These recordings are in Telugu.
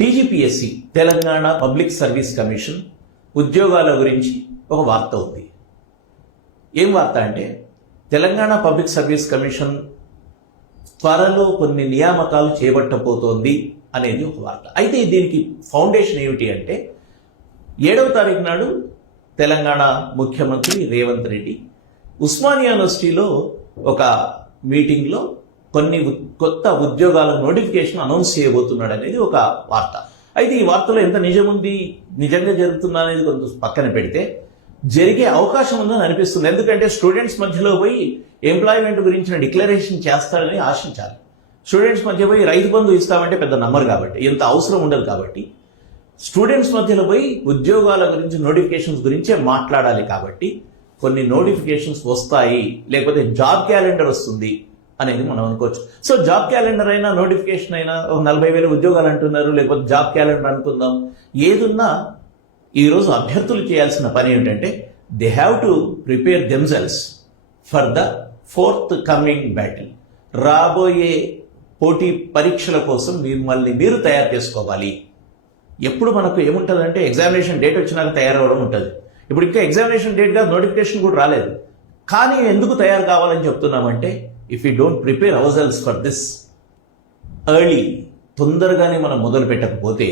TGPSC Telangana public service commission ఉద్యోగాల గురించి ఒక వార్త ఉంది. ఏం వార్త అంటే తెలంగాణ పబ్లిక్ సర్వీస్ కమిషన్ త్వరలో కొన్ని నియామకాలు చేపట్టబోతోంది అనేది ఒక వార్త. అయితే దీనికి ఫౌండేషన్ ఏమిటి అంటే 7వ తారీఖు నాడు తెలంగాణ ముఖ్యమంత్రి రేవంత్ రెడ్డి ఉస్మానియా యూనివర్సిటీలో ఒక మీటింగ్లో కొన్ని కొత్త ఉద్యోగాల నోటిఫికేషన్ అనౌన్స్ చేయబోతున్నాడు అనేది ఒక వార్త. అయితే ఈ వార్తలో ఎంత నిజం ఉంది, నిజంగా జరుగుతుందా అనేది కొంత పక్కన పెడితే జరిగే అవకాశం ఉందని అనిపిస్తుంది. ఎందుకంటే స్టూడెంట్స్ మధ్యలో పోయి ఎంప్లాయ్మెంట్ గురించిన డిక్లరేషన్ చేస్తాడని ఆశించాలి. స్టూడెంట్స్ మధ్య పోయి రైతు బంధు ఇస్తామంటే పెద్ద నమ్మరు కాబట్టి, ఎంత అవసరం ఉండదు కాబట్టి, స్టూడెంట్స్ మధ్యలో పోయి ఉద్యోగాల గురించి నోటిఫికేషన్స్ గురించే మాట్లాడాలి. కాబట్టి కొన్ని నోటిఫికేషన్స్ వస్తాయి, లేకపోతే జాబ్ క్యాలెండర్ వస్తుంది అనేది మనం అనుకోవచ్చు. సో జాబ్ క్యాలెండర్ అయినా నోటిఫికేషన్ అయినా 40,000 ఉద్యోగాలు అంటున్నారు, లేకపోతే జాబ్ క్యాలెండర్ అనుకుందాం. ఏదున్నా ఈరోజు అభ్యర్థులు చేయాల్సిన పని ఏమిటంటే they have to prepare themselves for the fourth coming battle. రాబోయే పోటీ పరీక్షల కోసం మిమ్మల్ని మీరు తయారు చేసుకోవాలి. ఎప్పుడు మనకు ఏముంటుందంటే ఎగ్జామినేషన్ డేట్ వచ్చినాక తయారవడం ఉంటుంది. ఇప్పుడు ఇంకా ఎగ్జామినేషన్ డేట్ గా నోటిఫికేషన్ కూడా రాలేదు. కానీ ఎందుకు తయారు కావాలని చెప్తున్నామంటే if you don't prepare our cells for this early, తొందరగానే మనం మొదలు పెట్టకపోతే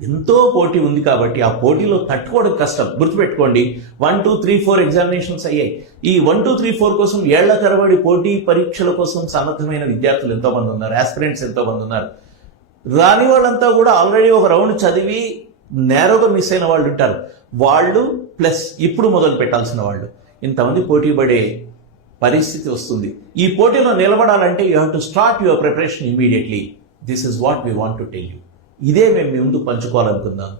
ఎంతో పోటీ ఉంది కాబట్టి ఆ పోటీలో తట్టుకోవడం కష్టం. గుర్తుపెట్టుకోండి, 1, 2, 3, 4 ఎగ్జామినేషన్స్ అయ్యాయి. ఈ 1, 2, 3, 4 కోసం ఏళ్ల తరబడి పోటీ పరీక్షల కోసం సన్నద్ధమైన విద్యార్థులు ఎంతో మంది ఉన్నారు, ఆస్పిరెంట్స్ ఎంతో మంది ఉన్నారు. రాని వాళ్ళంతా కూడా ఆల్రెడీ ఒక రౌండ్ చదివి నేరోగా మిస్ అయిన వాళ్ళు ఉంటారు. వాళ్ళు ప్లస్ ఇప్పుడు మొదలు పెట్టాల్సిన వాళ్ళు, ఇంతమంది పోటీ పడే పరిస్థితి వస్తుంది. ఈ పోటీలో నిలబడాలంటే you have to start your preparation immediately. This is what we want to tell you. ఇదే మేము మీ ముందు పంచుకోవాలనుకున్నాను.